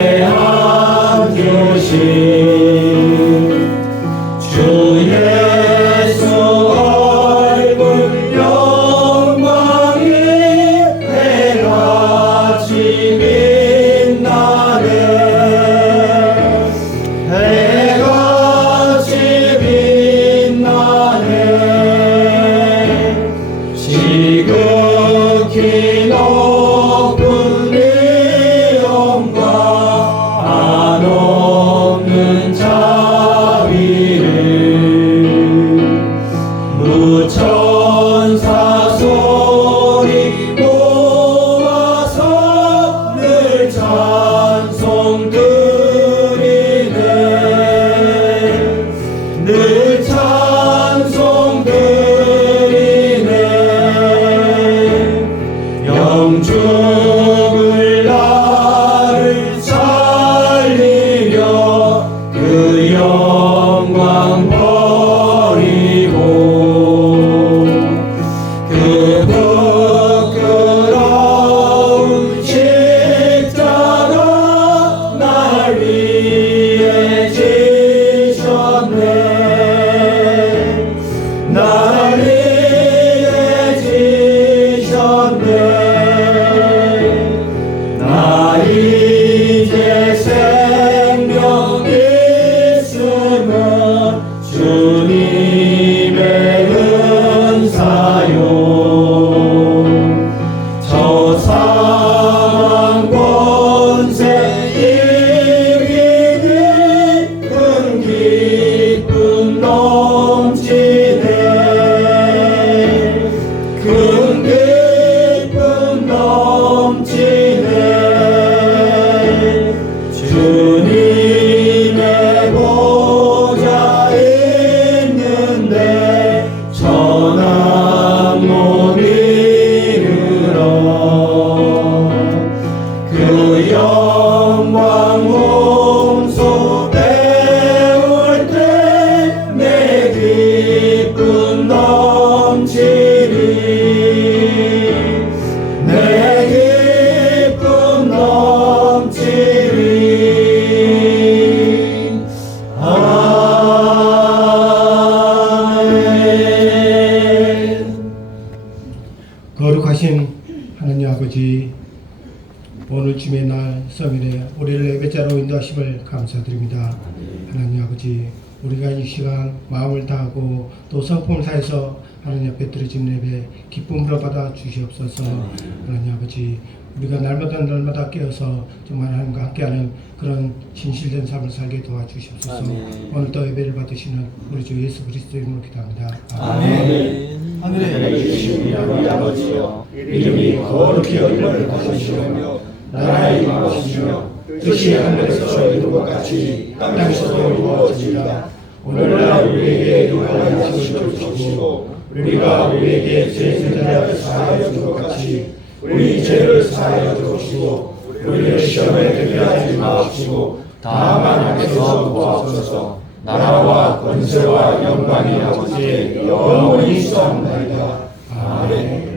주 예수 얼굴 영광이 해같이 빛나네. 해같이 빛나네. 지극히 높은 네 영광 한없는 자비를 무천사 소리 모아서 늘 찬송 드리네. 늘 찬송 드리네. 영죽을 나를 살리려 그 영광 버리고 그 부끄러운 십자가 날 위해 지셨네. 날 위해 지셨네. 나 이제 생명 있으면 주님의 은사요. 저 사망 권세 이기니 큰 기쁨 넘치네. 큰 기쁨 넘치네. 주님의 보좌 있는데 천한 못 이르러 그 영광 몸소 배울 때 내 기쁨 넘치리. 내 기쁨 넘치리. 아멘. 거룩하신 하나님 아버지, 오늘 주의 날 성일에 우리를 예배자로 인도하심을 감사드립니다. 하나님 아버지, 우리가 이 시간 마음을 다하고 또 성품을 다해서 하나님 앞에 드려진 예배 기쁨으로 받아 주시옵소서. 하나님 아버지, 우리가 날마다 깨어서 정말 하나님과 함께하는 그런 진실된 삶을 살게 도와주시옵소서. 오늘도 예배를 받으시는 우리 주 예수 그리스도의 이름으로 기도합니다. 아멘. 하늘에 계신 우리 아버지여, 이름이 거룩히 여김을 받으시오며 나라의 임하시며 뜻이 하늘에서 이룬 것 같이 땅에서도 이루어지리라. 오늘날 우리에게 유하여 주시옵시고 우리가 우리에게 죄진 자들 앞에 사하여 준 것 같이 우리 죄를 사하여 주옵시고 우리를 시험에 들게 하지 마옵시고 다만 악에서 구하옵소서. 나라와 권세와 영광이 아버지의 영원히 있사옵나이다. 아멘.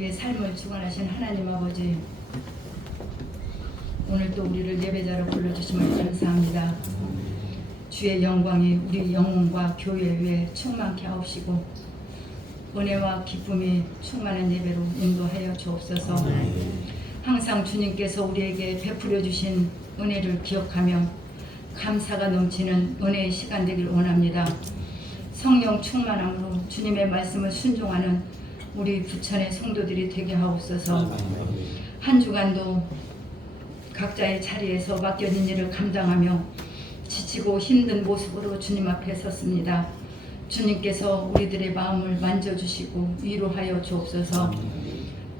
우리의 삶을 주관하신 하나님 아버지, 오늘 또 우리를 예배자로 불러주심을 감사합니다. 주의 영광이 우리 영혼과 교회 위에 충만케 하옵시고 은혜와 기쁨이 충만한 예배로 인도하여 주옵소서. 항상 주님께서 우리에게 베풀어 주신 은혜를 기억하며 감사가 넘치는 은혜의 시간 되길 원합니다. 성령 충만함으로 주님의 말씀을 순종하는 우리 부천의 성도들이 되게 하옵소서. 한 주간도 각자의 자리에서 맡겨진 일을 감당하며 지치고 힘든 모습으로 주님 앞에 섰습니다. 주님께서 우리들의 마음을 만져주시고 위로하여 주옵소서.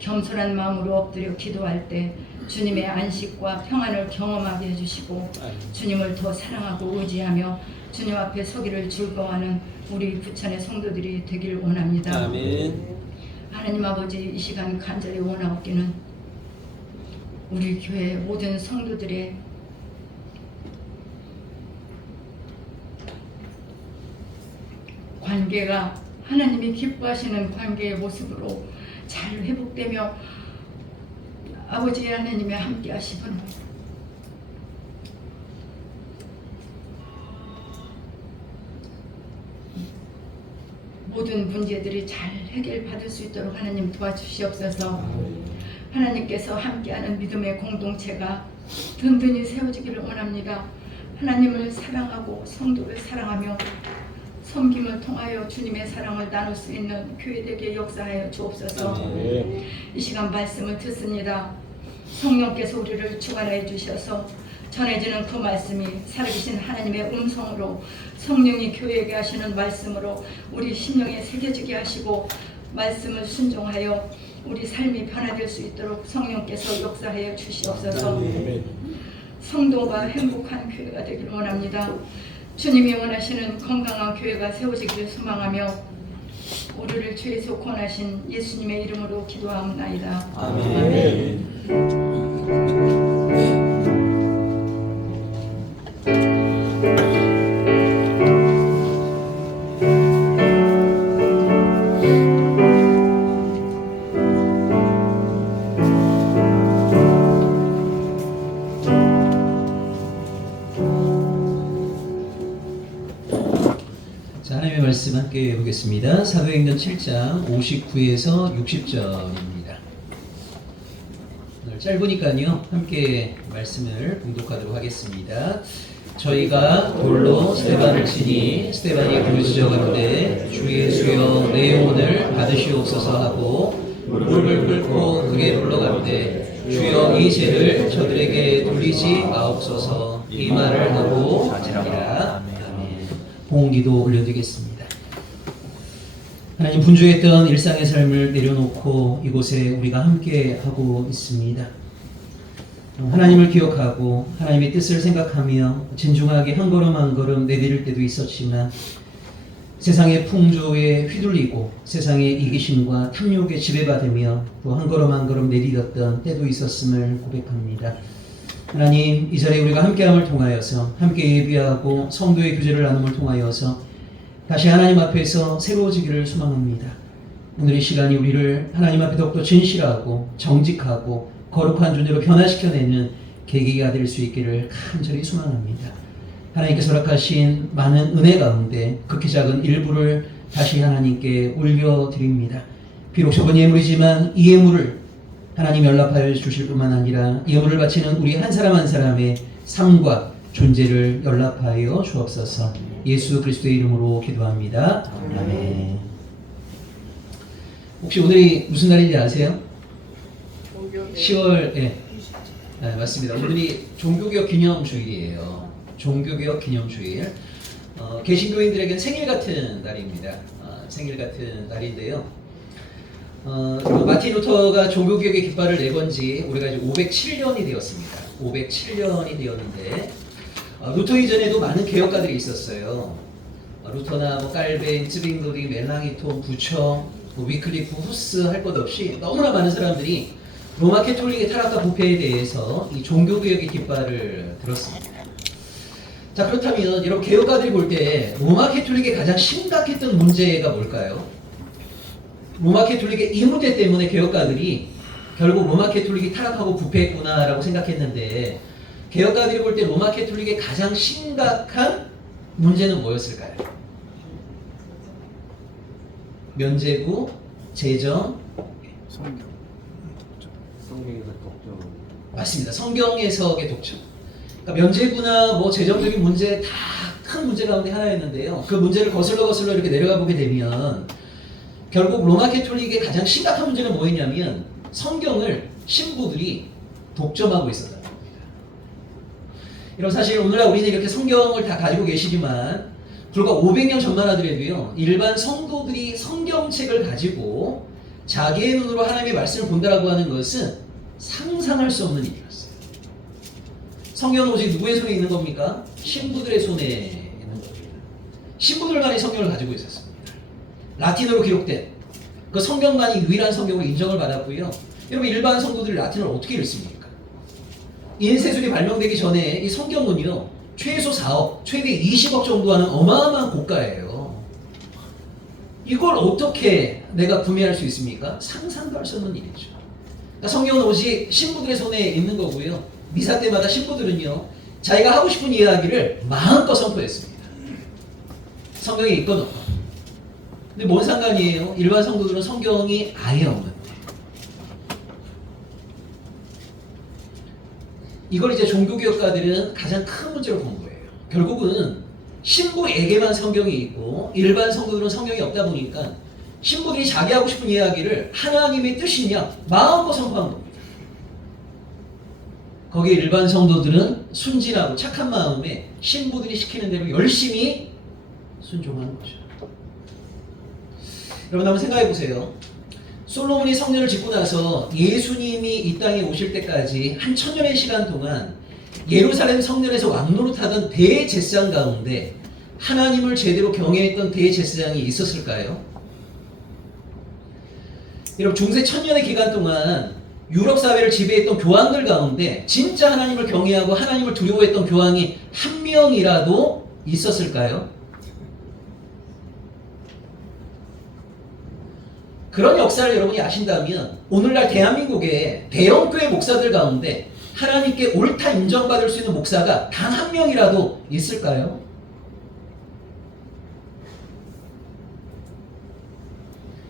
겸손한 마음으로 엎드려 기도할 때 주님의 안식과 평안을 경험하게 해주시고 주님을 더 사랑하고 의지하며 주님 앞에 서기를 즐거워하는 우리 부천의 성도들이 되길 원합니다. 아멘. 하나님 아버지, 이 시간 간절히 원하옵기는 우리 교회 모든 성도들의 관계가 하나님이 기뻐하시는 관계의 모습으로 잘 회복되며 아버지 하나님의 함께 하시는 모든 문제들이 잘 해결받을 수 있도록 하나님 도와주시옵소서. 하나님께서 함께하는 믿음의 공동체가 든든히 세워지기를 원합니다. 하나님을 사랑하고 성도를 사랑하며 섬김을 통하여 주님의 사랑을 나눌 수 있는 교회 되게 역사하여 주옵소서. 이 시간 말씀을 듣습니다. 성령께서 우리를 주관하여 주셔서 전해지는 그 말씀이 살아계신 하나님의 음성으로 성령이 교회에게 하시는 말씀으로 우리 심령에 새겨지게 하시고 말씀을 순종하여 우리 삶이 변화될 수 있도록 성령께서 역사하여 주시옵소서. 성도가 행복한 교회가 되기를 원합니다. 주님이 원하시는 건강한 교회가 세워지기를 소망하며 우리를 죄에서 구원하신 예수님의 이름으로 기도하옵나이다. 아멘. 자, 하나님의 말씀 함께 보겠습니다. 사도행전 7장 59에서 60절입니다. 오늘 짧으니까요, 함께 말씀을 봉독하도록 하겠습니다. 저희가 돌로 스데반을 치니 스데반이 부르짖어 가로되 주 예수여 내 영혼을 받으시옵소서 하고 무릎을 꿇고 그게 불러가로되 주여 이 죄를 저들에게 돌리지 마옵소서 이 말을 하고 아니라 봉기도 올려드리겠습니다. 하나님, 분주했던 일상의 삶을 내려놓고 이곳에 우리가 함께 하고 있습니다. 하나님을 기억하고 하나님의 뜻을 생각하며 진중하게 한 걸음 한 걸음 내디딜 때도 있었지만 세상의 풍조에 휘둘리고 세상의 이기심과 탐욕에 지배받으며 또 한 걸음 한 걸음 내디뎠던 때도 있었음을 고백합니다. 하나님, 이 자리에 우리가 함께함을 통하여서 함께 예비하고 성도의 교제를 나눔을 통하여서 다시 하나님 앞에서 새로워지기를 소망합니다. 오늘 이 시간이 우리를 하나님 앞에 더욱더 진실하고 정직하고 거룩한 존재로 변화시켜내는 계기가 될 수 있기를 간절히 소망합니다. 하나님께서 허락하신 많은 은혜 가운데 극히 작은 일부를 다시 하나님께 올려드립니다. 비록 적은 예물이지만 이 예물을 하나님 연락하여 주실 뿐만 아니라 예물을 바치는 우리 한 사람 한 사람의 삶과 존재를 연락하여 주옵소서. 예수 그리스도의 이름으로 기도합니다. 아멘. 혹시 오늘이 무슨 날인지 아세요? 10월, 네, 맞습니다. 오늘이 종교개혁 기념주일이에요. 종교개혁 기념주일. 개신교인들에게는 생일 같은 날입니다. 생일 같은 날인데요. 마틴 루터가 종교개혁의 깃발을 내건 지 올해가 이제 507년이 되었습니다. 507년이 되었는데 루터 이전에도 많은 개혁가들이 있었어요. 루터나 깔벤, 츠빙글리, 멜랑이톤, 부처, 위클리프, 후스 할 것 없이 너무나 많은 사람들이 로마 캐톨릭의 타락과 부패에 대해서 이 종교개혁의 깃발을 들었습니다. 자, 그렇다면 이런 개혁가들이 볼 때 로마 캐톨릭의 가장 심각했던 문제가 뭘까요? 로마 캐톨릭의 이 문제 때문에 개혁가들이 결국 로마 캐톨릭이 타락하고 부패했구나라고 생각했는데, 개혁가들이 볼 때 로마 캐톨릭의 가장 심각한 문제는 뭐였을까요? 면죄부, 재정, 성경에서 독점. 맞습니다. 성경 해석의 독점. 그러니까 면죄부나 뭐 재정적인 문제 다 큰 문제 가운데 하나였는데요. 그 문제를 거슬러 이렇게 내려가 보게 되면 결국 로마 캐톨릭의 가장 심각한 문제는 뭐였냐면 성경을 신부들이 독점하고 있었다는 겁니다. 여러분, 사실 오늘날 우리는 이렇게 성경을 다 가지고 계시지만 불과 500년 전만 하더라도요, 일반 성도들이 성경책을 가지고 자기의 눈으로 하나님의 말씀을 본다라고 하는 것은 상상할 수 없는 일이었어요. 성경은 오직 누구의 손에 있는 겁니까? 신부들의 손에 있는 겁니다. 신부들만이 성경을 가지고 있었습니다. 라틴어로 기록된 그 성경만이 유일한 성경으로 인정을 받았고요. 여러분, 일반 성도들이 라틴어를 어떻게 읽습니까? 인쇄술이 발명되기 전에 이 성경은요, 최소 4억, 최대 20억 정도 하는 어마어마한 고가예요. 이걸 어떻게 내가 구매할 수 있습니까? 상상도 할 수 없는 일이죠. 그러니까 성경은 오직 신부들의 손에 있는 거고요. 미사 때마다 신부들은요, 자기가 하고 싶은 이야기를 마음껏 선포했습니다. 성경에 읽어놓고. 근데 뭔 상관이에요? 일반 성도들은 성경이 아예 없는데. 이걸 이제 종교개혁가들은 가장 큰 문제로 본 거예요. 결국은 신부에게만 성경이 있고 일반 성도들은 성경이 없다 보니까 신부들이 자기 하고 싶은 이야기를 하나님의 뜻이냐 마음껏 선포한 겁니다. 거기에 일반 성도들은 순진하고 착한 마음에 신부들이 시키는 대로 열심히 순종하는 거죠. 여러분, 한번 생각해 보세요. 솔로몬이 성전을 짓고 나서 예수님이 이 땅에 오실 때까지 한 1000년의 시간 동안 예루살렘 성전에서 왕노릇하던 대제사장 가운데 하나님을 제대로 경외했던 대제사장이 있었을까요? 여러분, 중세 1000년의 기간 동안 유럽 사회를 지배했던 교황들 가운데 진짜 하나님을 경외하고 하나님을 두려워했던 교황이 한 명이라도 있었을까요? 그런 역사를 여러분이 아신다면 오늘날 대한민국의 대형교회 목사들 가운데 하나님께 옳다 인정받을 수 있는 목사가 단 한 명이라도 있을까요?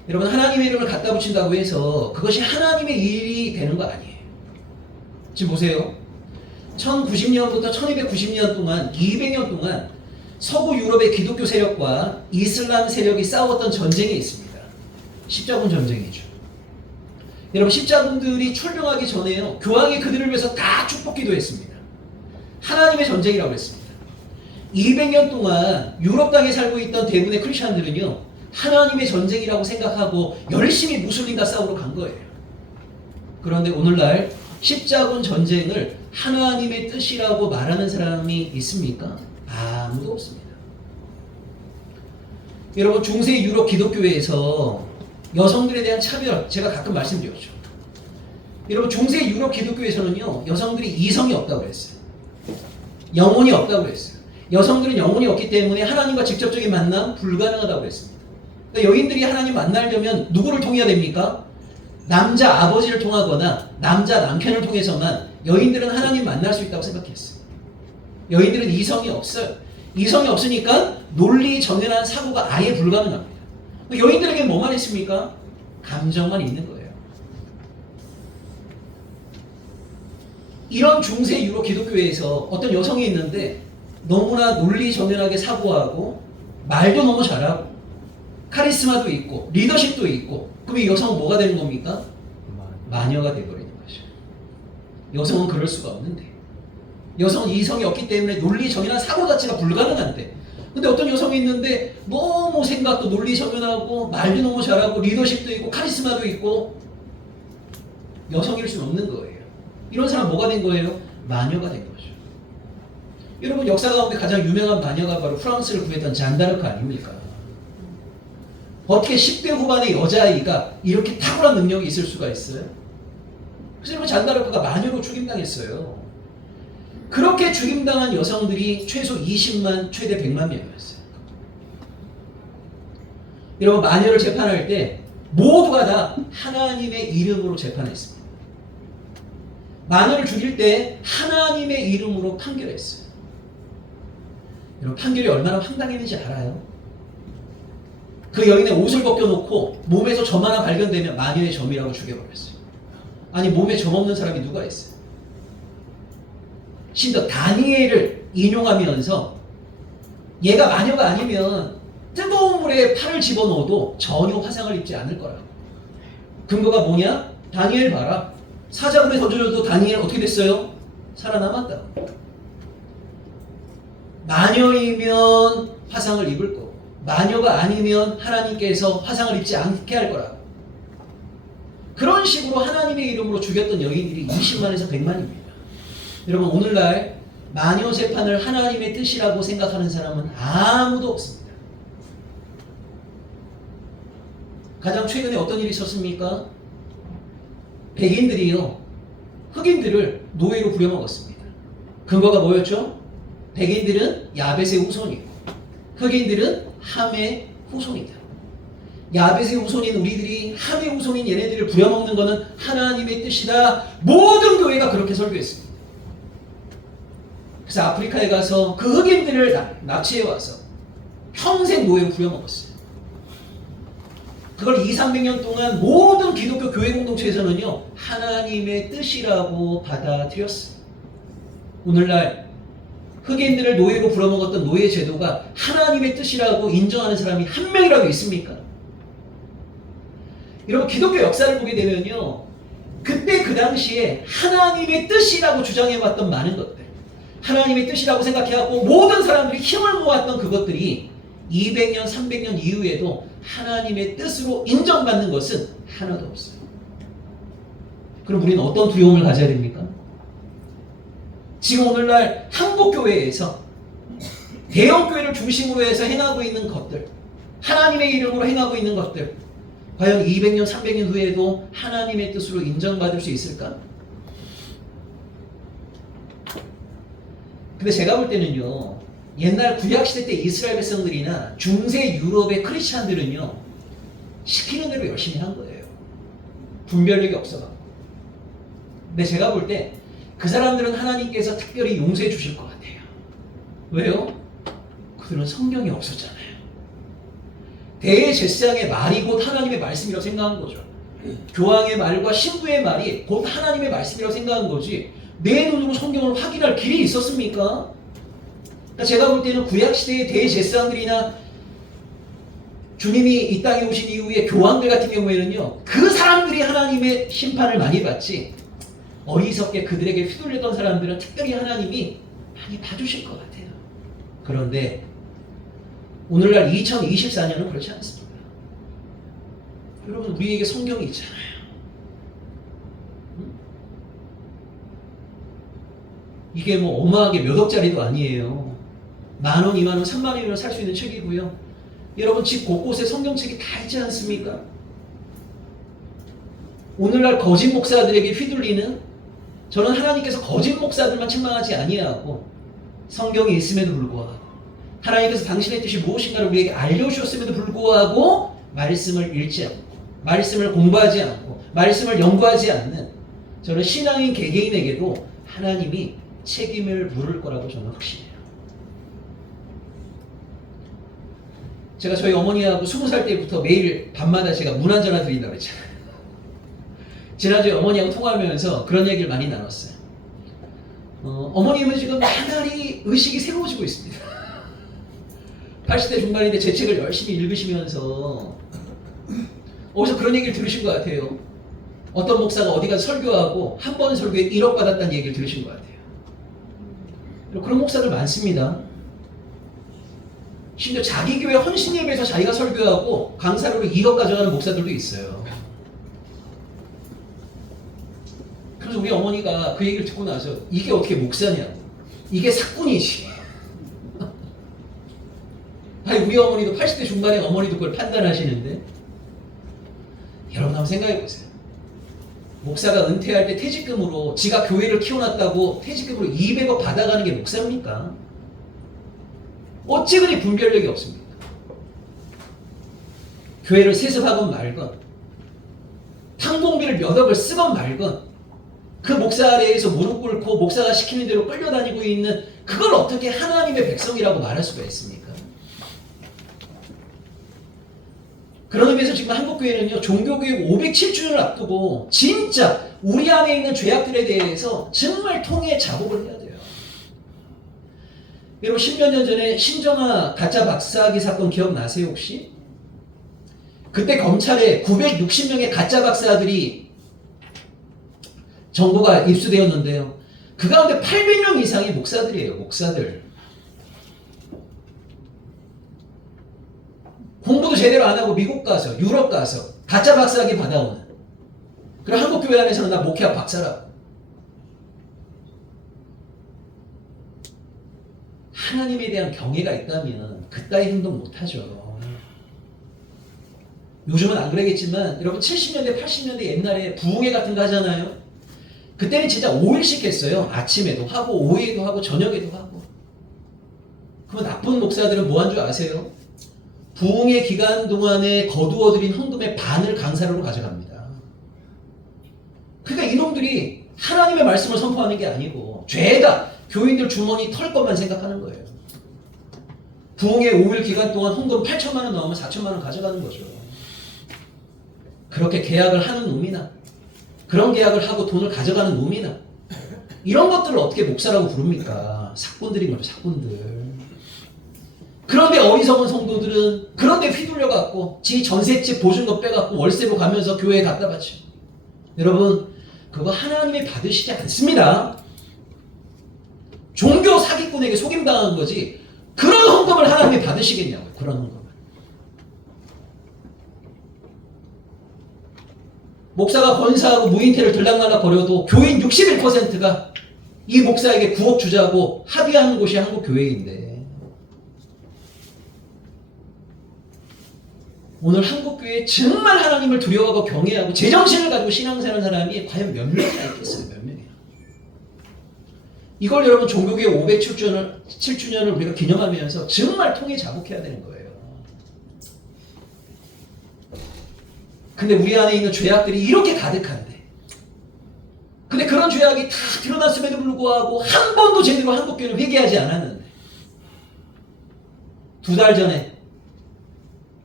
여러분, 하나님의 이름을 갖다 붙인다고 해서 그것이 하나님의 일이 되는 거 아니에요. 지금 보세요. 1090년부터 1290년 동안 200년 동안 서구 유럽의 기독교 세력과 이슬람 세력이 싸웠던 전쟁이 있습니다. 십자군 전쟁이죠. 여러분, 십자군들이 출병하기 전에요, 교황이 그들을 위해서 다 축복 기도했습니다. 하나님의 전쟁이라고 했습니다. 200년 동안 유럽 땅에 살고 있던 대부분의 크리스천들은요, 하나님의 전쟁이라고 생각하고 열심히 무슬림과 싸우러 간 거예요. 그런데 오늘날 십자군 전쟁을 하나님의 뜻이라고 말하는 사람이 있습니까? 아무도 없습니다. 여러분, 중세 유럽 기독교회에서 여성들에 대한 차별, 제가 가끔 말씀드렸죠. 여러분, 중세 유럽 기독교에서는요, 여성들이 이성이 없다고 그랬어요. 영혼이 없다고 그랬어요. 여성들은 영혼이 없기 때문에 하나님과 직접적인 만남 불가능하다고 그랬습니다. 그러니까 여인들이 하나님 만나려면 누구를 통해야 됩니까? 남자 아버지를 통하거나 남자 남편을 통해서만 여인들은 하나님 만날 수 있다고 생각했어요. 여인들은 이성이 없어요. 이성이 없으니까 논리 정연한 사고가 아예 불가능합니다. 여인들에게 뭐만 있습니까? 감정만 있는 거예요. 이런 중세 유럽 기독교회에서 어떤 여성이 있는데 너무나 논리 정연하게 사고하고 말도 너무 잘하고 카리스마도 있고 리더십도 있고, 그럼 이 여성은 뭐가 되는 겁니까? 마녀가 되어버리는 거죠. 여성은 그럴 수가 없는데, 여성은 이성이 없기 때문에 논리 정연한 사고 자체가 불가능한데, 근데 어떤 여성이 있는데 너무 생각도 논리 정연하고 말도 너무 잘하고 리더십도 있고 카리스마도 있고 여성일 수는 없는 거예요. 이런 사람 뭐가 된 거예요? 마녀가 된 거죠. 여러분, 역사 가운데 가장 유명한 마녀가 바로 프랑스를 구했던 잔다르크 아닙니까? 어떻게 10대 후반의 여자아이가 이렇게 탁월한 능력이 있을 수가 있어요? 그래서 여러분, 잔다르크가 마녀로 죽임당했어요. 그렇게 죽임당한 여성들이 최소 20만, 최대 100만 명이었어요. 여러분, 마녀를 재판할 때 모두가 다 하나님의 이름으로 재판했습니다. 마녀를 죽일 때 하나님의 이름으로 판결했어요. 여러분, 판결이 얼마나 황당했는지 알아요? 그 여인의 옷을 벗겨놓고 몸에서 점 하나 발견되면 마녀의 점이라고 죽여버렸어요. 아니, 몸에 점 없는 사람이 누가 있어요? 심지어 다니엘을 인용하면서 얘가 마녀가 아니면 뜨거운 물에 팔을 집어넣어도 전혀 화상을 입지 않을 거라고. 근거가 뭐냐? 다니엘 봐라. 사자굴에 던져줘도 다니엘 어떻게 됐어요? 살아남았다. 마녀이면 화상을 입을 거고, 마녀가 아니면 하나님께서 화상을 입지 않게 할 거라고. 그런 식으로 하나님의 이름으로 죽였던 여인들이 20만에서 100만입니다. 여러분, 오늘날 마녀 재판을 하나님의 뜻이라고 생각하는 사람은 아무도 없습니다. 가장 최근에 어떤 일이 있었습니까? 백인들이요, 흑인들을 노예로 부려먹었습니다. 근거가 뭐였죠? 백인들은 야벳의 후손이고 흑인들은 함의 후손이다. 야벳의 후손인 우리들이 함의 후손인 얘네들을 부려먹는 것은 하나님의 뜻이다. 모든 교회가 그렇게 설교했습니다. 그래서 아프리카에 가서 그 흑인들을 납치해 와서 평생 노예로 부려먹었어요. 그걸 200~300년 동안 모든 기독교 교회 공동체에서는요, 하나님의 뜻이라고 받아들였어요. 오늘날 흑인들을 노예로 부려먹었던 노예 제도가 하나님의 뜻이라고 인정하는 사람이 한 명이라도 있습니까? 여러분, 기독교 역사를 보게 되면요, 그때 그 당시에 하나님의 뜻이라고 주장해왔던 많은 것들, 하나님의 뜻이라고 생각해왔고 모든 사람들이 힘을 모았던 그것들이 200년, 300년 이후에도 하나님의 뜻으로 인정받는 것은 하나도 없어요. 그럼 우리는 어떤 두려움을 가져야 됩니까? 지금 오늘날 한국교회에서 대형교회를 중심으로 해서 행하고 있는 것들, 하나님의 이름으로 행하고 있는 것들, 과연 200년, 300년 후에도 하나님의 뜻으로 인정받을 수 있을까? 근데 제가 볼 때는요, 옛날 구약시대 때 이스라엘 백성들이나 중세 유럽의 크리스찬들은요, 시키는 대로 열심히 한 거예요. 분별력이 없어가지고. 근데 제가 볼 때 그 사람들은 하나님께서 특별히 용서해 주실 것 같아요. 왜요? 그들은 성경이 없었잖아요. 대제사장의 말이 곧 하나님의 말씀이라고 생각한 거죠. 교황의 말과 신부의 말이 곧 하나님의 말씀이라고 생각한 거지, 내 눈으로 성경을 확인할 길이 있었습니까? 그러니까 제가 볼 때는 구약시대의 대제사장들이나 주님이 이 땅에 오신 이후에 교황들 같은 경우에는요, 그 사람들이 하나님의 심판을 많이 받지, 어리석게 그들에게 휘둘렸던 사람들은 특별히 하나님이 많이 봐주실 것 같아요. 그런데 오늘날 2024년은 그렇지 않습니다. 여러분, 우리에게 성경이 있잖아요. 이게 뭐 어마하게 몇 억짜리도 아니에요. 10,000원, 20,000원, 30,000원이면 살 수 있는 책이고요. 여러분, 집 곳곳에 성경책이 다 있지 않습니까? 오늘날 거짓 목사들에게 휘둘리는, 저는 하나님께서 거짓 목사들만 책망하지 아니하고 성경이 있음에도 불구하고 하나님께서 당신의 뜻이 무엇인가를 우리에게 알려주셨음에도 불구하고 말씀을 읽지 않고 말씀을 공부하지 않고 말씀을 연구하지 않는 저는 신앙인 개개인에게도 하나님이 책임을 물을 거라고 저는 확신해요. 제가 저희 어머니하고 20살 때부터 매일 밤마다 제가 문안 전화 드린다고 했잖아요. 지난주에 어머니하고 통화하면서 그런 얘기를 많이 나눴어요. 어머님은 지금 나날이 의식이 새로워지고 있습니다. 80대 중반인데 제 책을 열심히 읽으시면서 어디서 그런 얘기를 들으신 것 같아요. 어떤 목사가 어디 가서 설교하고 한 번 설교에 1억 받았다는 얘기를 들으신 것 같아요. 그런 목사들 많습니다. 심지어 자기 교회 헌신 예배에서 자기가 설교하고 강사료로 1억 가져가는 목사들도 있어요. 그래서 우리 어머니가 그 얘기를 듣고 나서 이게 어떻게 목사냐고. 이게 사꾼이지. 아니, 우리 어머니도 80대 중반의 어머니도 그걸 판단하시는데, 여러분 한번 생각해 보세요. 목사가 은퇴할 때 퇴직금으로 지가 교회를 키워놨다고 퇴직금으로 200억 받아가는 게 목사입니까? 어찌 그리 분별력이 없습니까? 교회를 세습하건 말건 항공비를 몇 억을 쓰건 말건 그 목사 아래에서 무릎 꿇고 목사가 시키는 대로 끌려다니고 있는 그걸 어떻게 하나님의 백성이라고 말할 수가 있습니까? 그런 의미에서 지금 한국교회는요, 종교교육 507주년을 앞두고 진짜 우리 안에 있는 죄악들에 대해서 정말 통해 작업을 해야 돼요. 여러분 10몇 년 전에 신정아 가짜 박사학위 사건 기억나세요 혹시? 그때 검찰에 960명의 가짜 박사들이 정보가 입수되었는데요. 그 가운데 800명 이상이 목사들이에요. 목사들. 공부도 제대로 안 하고 미국 가서 유럽 가서 가짜 박사학위 받아오는. 그리고 한국교회 안에서는 나 목회학 박사라고. 하나님에 대한 경외가 있다면 그따위 행동 못하죠. 요즘은 안 그러겠지만 여러분 70년대 80년대 옛날에 부흥회 같은 거 하잖아요. 그때는 진짜 5일씩 했어요. 아침에도 하고 오후에도 하고 저녁에도 하고. 그럼 나쁜 목사들은 뭐 한 줄 아세요? 부흥회 기간 동안에 거두어들인 헌금의 반을 강사료로 가져갑니다. 그러니까 이놈들이 하나님의 말씀을 선포하는 게 아니고 죄다 교인들 주머니 털 것만 생각하는 거예요. 부흥회 5일 기간 동안 헌금 8천만 원 나오면 4천만 원 가져가는 거죠. 그렇게 계약을 하는 놈이나 그런 계약을 하고 돈을 가져가는 놈이나 이런 것들을 어떻게 목사라고 부릅니까? 사꾼들인 거죠. 사꾼들. 그런데 어리석은 성도들은 그런데 휘둘려갖고 지 전셋집 보증금 빼갖고 월세로 가면서 교회에 갖다 바쳐. 여러분 그거 하나님이 받으시지 않습니다. 종교 사기꾼에게 속임당한 거지 그런 헌금을 하나님이 받으시겠냐고요. 그런 헌금을. 목사가 권사하고 무인태를 들락날락 거려도 교인 61%가 이 목사에게 9억 주자고 합의하는 곳이 한국교회인데 오늘 한국교회에 정말 하나님을 두려워하고 경외하고 제정신을 가지고 신앙생활하는 사람이 과연 몇 명이나 있겠어요? 몇 명이야? 이걸 여러분 종교교회 507주년을 우리가 기념하면서 정말 통해 자복해야 되는 거예요. 근데 우리 안에 있는 죄악들이 이렇게 가득한데 근데 그런 죄악이 다 드러났음에도 불구하고 한 번도 제대로 한국교회는 회개하지 않았는데 2달 전에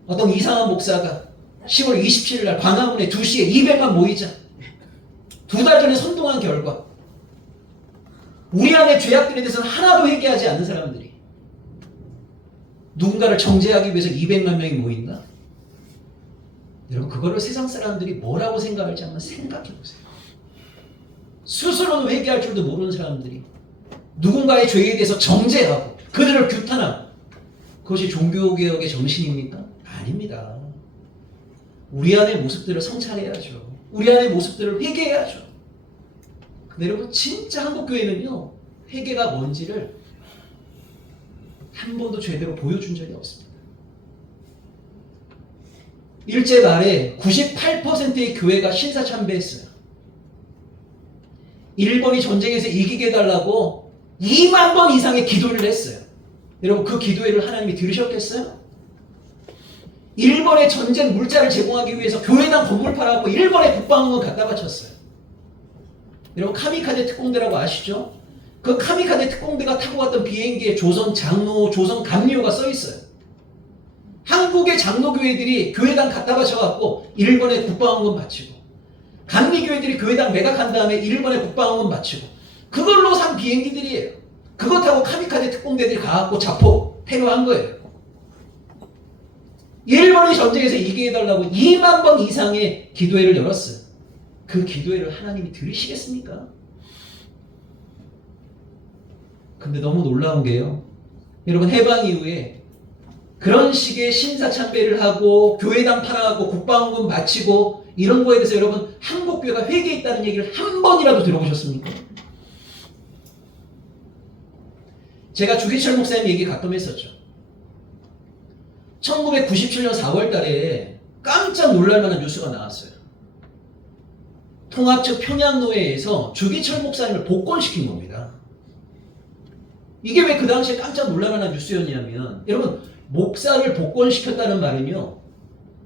어떤 이상한 목사가 10월 27일 날 광화문에 2시에 200만 모이자 2달 전에 선동한 결과 우리 안에 죄악들에 대해서는 하나도 회개하지 않는 사람들이 누군가를 정죄하기 위해서 200만 명이 모인다? 여러분 그거를 세상 사람들이 뭐라고 생각할지 한번 생각해 보세요. 스스로는 회개할 줄도 모르는 사람들이 누군가의 죄에 대해서 정죄하고 그들을 규탄하고 그것이 종교개혁의 정신입니까? 아닙니다. 우리 안의 모습들을 성찰해야죠. 우리 안의 모습들을 회개해야죠. 근데 여러분 진짜 한국교회는요 회개가 뭔지를 한 번도 제대로 보여준 적이 없습니다. 일제 말에 98%의 교회가 신사참배했어요. 일본이 전쟁에서 이기게 해달라고 2만 번 이상의 기도를 했어요. 여러분 그 기도회를 하나님이 들으셨겠어요? 일본의 전쟁 물자를 제공하기 위해서 교회당 건물 팔아갖고 일본의 국방원 갖다 바쳤어요. 여러분 카미카제 특공대라고 아시죠? 그 카미카제 특공대가 타고 갔던 비행기에 조선 장로, 조선 감리호가 써있어요. 한국의 장로교회들이 교회당 갖다 바쳐갖고 일본의 국방원금 바치고 감리교회들이 교회당 매각한 다음에 일본의 국방원금 바치고 그걸로 산 비행기들이에요. 그거 타고 카미카제 특공대들이 가갖고 자폭 테러한 거예요. 일본이 전쟁에서 이기게 해달라고 2만 번 이상의 기도회를 열었어요. 그 기도회를 하나님이 들으시겠습니까? 근데 너무 놀라운 게요. 여러분 해방 이후에 그런 식의 신사참배를 하고 교회당 팔아가고 국방원금 바치고 이런 거에 대해서 여러분 한국교회가 회개했다는 얘기를 한 번이라도 들어보셨습니까? 제가 주기철 목사님 얘기 가끔 했었죠. 1997년 4월 달에 깜짝 놀랄만한 뉴스가 나왔어요. 통합 측 평양노회에서 주기철 목사님을 복권시킨 겁니다. 이게 왜 그 당시에 깜짝 놀랄만한 뉴스였냐면 여러분 목사를 복권시켰다는 말은요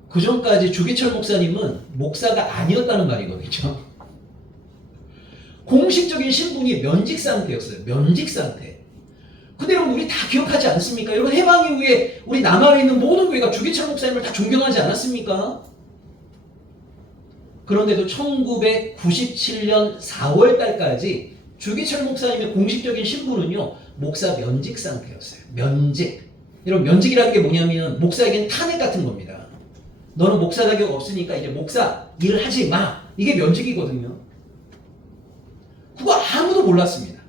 그 전까지 주기철 목사님은 목사가 아니었다는 말이거든요. 공식적인 신분이 면직 상태였어요. 면직 상태. 근데 여러분 우리 다 기억하지 않습니까? 여러분 해방 이후에 우리 남한에 있는 모든 교회가 주기철 목사님을 다 존경하지 않았습니까? 그런데도 1997년 4월 달까지 주기철 목사님의 공식적인 신분은요, 목사 면직 상태였어요. 면직. 여러분 면직이라는 게 뭐냐면 목사에겐 탄핵 같은 겁니다. 너는 목사 자격 없으니까 이제 목사 일을 하지 마. 이게 면직이거든요. 그거 아무도 몰랐습니다.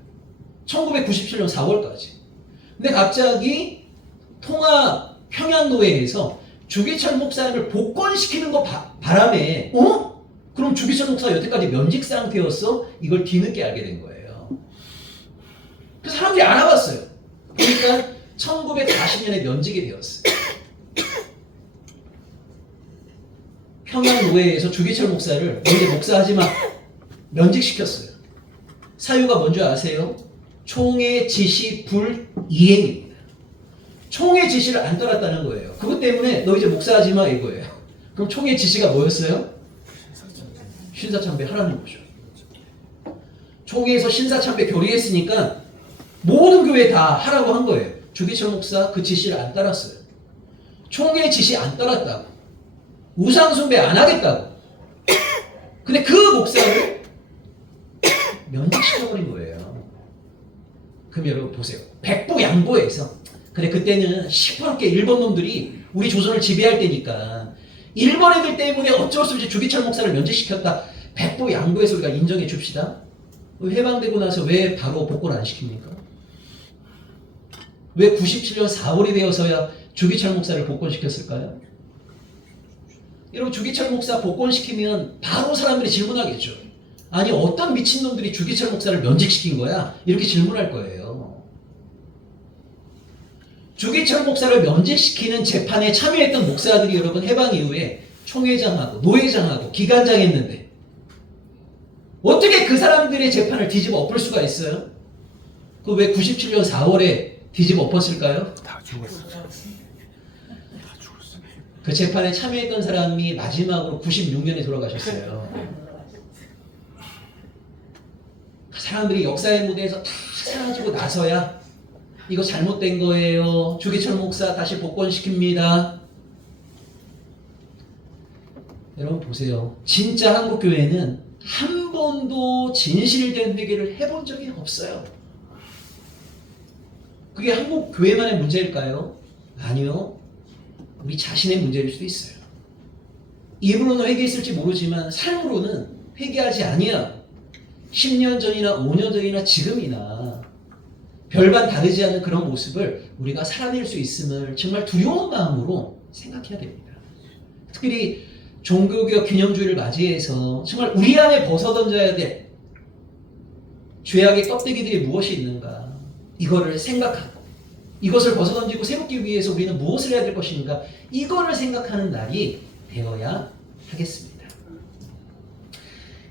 1997년 4월까지. 근데 갑자기 통합 평양노회에서 주기철 목사님을 복권시키는 거 바람에 그럼 주기철 목사가 여태까지 면직 상태였어? 이걸 뒤늦게 알게 된 거예요. 그래서 사람들이 알아봤어요. 그러니까 1940년에 면직이 되었어요. 평양노회에서 주기철 목사를 너 이제 목사하지 마. 면직시켰어요. 사유가 뭔지 아세요? 총회 지시 불이행입니다. 총회 지시를 안 따랐다는 거예요. 그것 때문에 너 이제 목사하지 마 이거예요. 그럼 총회 지시가 뭐였어요? 신사참배 하라는 거죠. 총회에서 신사참배 결의했으니까 모든 교회 다 하라고 한 거예요. 주기철 목사 그 지시를 안 따랐어요. 총회 지시 안 따랐다고. 우상숭배 안 하겠다고. 근데 그 목사를 면직시켜버린 거예요. 그럼 여러분 보세요. 백부 양보해서. 근데 그때는 시퍼렇게 일본 놈들이 우리 조선을 지배할 때니까 일본 애들 때문에 어쩔 수 없이 주기철 목사를 면직시켰다. 백부 양보해서 우리가 인정해 줍시다. 해방되고 나서 왜 바로 복권 안 시킵니까? 왜 97년 4월이 되어서야 주기철 목사를 복권시켰을까요? 여러분 주기철 목사 복권시키면 바로 사람들이 질문하겠죠. 아니 어떤 미친놈들이 주기철 목사를 면직시킨 거야? 이렇게 질문할 거예요. 주기철 목사를 면직시키는 재판에 참여했던 목사들이 여러분 해방 이후에 총회장하고 노회장하고 기관장 했는데 어떻게 그 사람들의 재판을 뒤집어 엎을 수가 있어요? 그 왜 97년 4월에 뒤집어 엎었을까요? 다 죽었어. 그 재판에 참여했던 사람이 마지막으로 96년에 돌아가셨어요. 그 사람들이 역사의 무대에서 다 사라지고 나서야 이거 잘못된 거예요. 주기철 목사 다시 복권시킵니다. 여러분 보세요. 진짜 한국교회는 한 번도 진실된 회개를 해본 적이 없어요. 그게 한국교회만의 문제일까요? 아니요. 우리 자신의 문제일 수도 있어요. 입으로는 회개했을지 모르지만 삶으로는 회개하지 아니야. 10년 전이나 5년 전이나 지금이나 별반 다르지 않은 그런 모습을 우리가 살아낼 수 있음을 정말 두려운 마음으로 생각해야 됩니다. 특별히 종교개혁 기념주의를 맞이해서 정말 우리 안에 벗어던져야 될 죄악의 껍데기들이 무엇이 있는가 이거를 생각하고 이것을 벗어던지고 세우기 위해서 우리는 무엇을 해야 될 것인가 이거를 생각하는 날이 되어야 하겠습니다.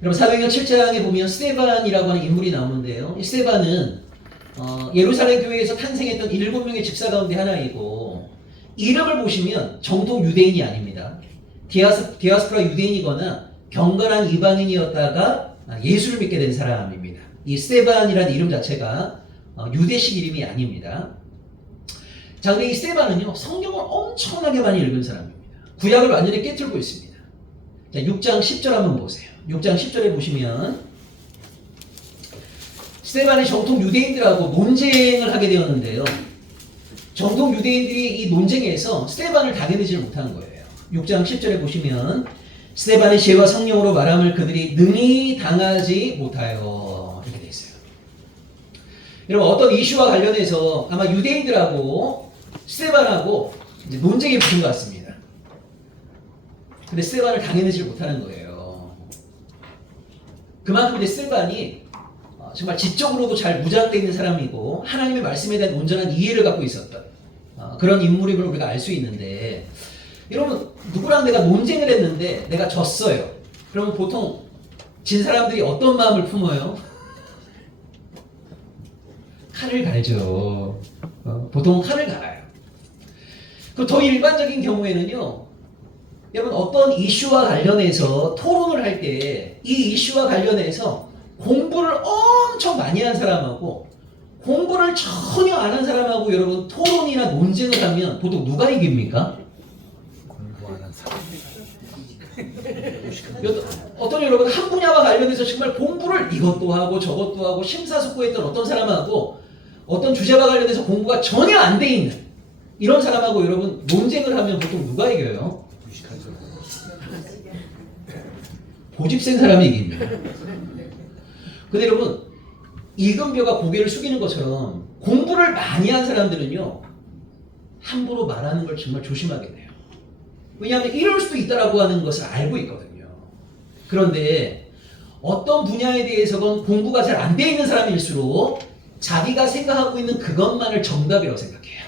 여러분 사도행전 7장에 보면 스데반이라고 하는 인물이 나오는데요. 이 스데반은 예루살렘 교회에서 탄생했던 7명의 집사 가운데 하나이고 이름을 보시면 정통 유대인이 아닙니다. 디아스포라 유대인이거나 경건한 이방인이었다가 예수를 믿게 된 사람입니다. 이 스데반이라는 이름 자체가 유대식 이름이 아닙니다. 자, 근데 이 스데반은요 성경을 엄청나게 많이 읽은 사람입니다. 구약을 완전히 깨뜨리고 있습니다. 자, 6장 10절 한번 보세요. 6장 10절에 보시면 스데반이 정통 유대인들하고 논쟁을 하게 되었는데요. 정통 유대인들이 이 논쟁에서 스데반을 당해내지를 못하는 거예요. 6장 10절에 보시면 스데반의 죄와 성령으로 말함을 그들이 능히 당하지 못하여 이렇게 되어 있어요. 여러분 어떤 이슈와 관련해서 아마 유대인들하고 스데반하고 이제 논쟁이 붙은 것 같습니다. 근데 스데반을 당해내지 못하는 거예요. 그만큼 이제 스데반이 정말 지적으로도 잘 무장되어 있는 사람이고 하나님의 말씀에 대한 온전한 이해를 갖고 있었던 그런 인물임을 우리가 알 수 있는데 여러분 누구랑 내가 논쟁을 했는데 내가 졌어요. 그러면 보통 진 사람들이 어떤 마음을 품어요? 칼을 갈죠. 보통은 칼을 갈아요. 그 더 일반적인 경우에는요 여러분 어떤 이슈와 관련해서 토론을 할 때 이 이슈와 관련해서 공부를 엄청 많이 한 사람하고 공부를 전혀 안 한 사람하고 여러분 토론이나 논쟁을 하면 보통 누가 이깁니까? 어떤 여러분 한 분야와 관련해서 정말 공부를 이것도 하고 저것도 하고 심사숙고했던 어떤 사람하고 어떤 주제와 관련해서 공부가 전혀 안 돼 있는 이런 사람하고 여러분 논쟁을 하면 보통 누가 이겨요? 고집센 사람이 이깁니다. 근데 여러분 이금표가 고개를 숙이는 것처럼 공부를 많이 한 사람들은요 함부로 말하는 걸 정말 조심하게 돼요. 왜냐하면 이럴 수도 있다라고 하는 것을 알고 있거든요. 그런데 어떤 분야에 대해서는 공부가 잘 안 돼 있는 사람일수록 자기가 생각하고 있는 그것만을 정답이라고 생각해요.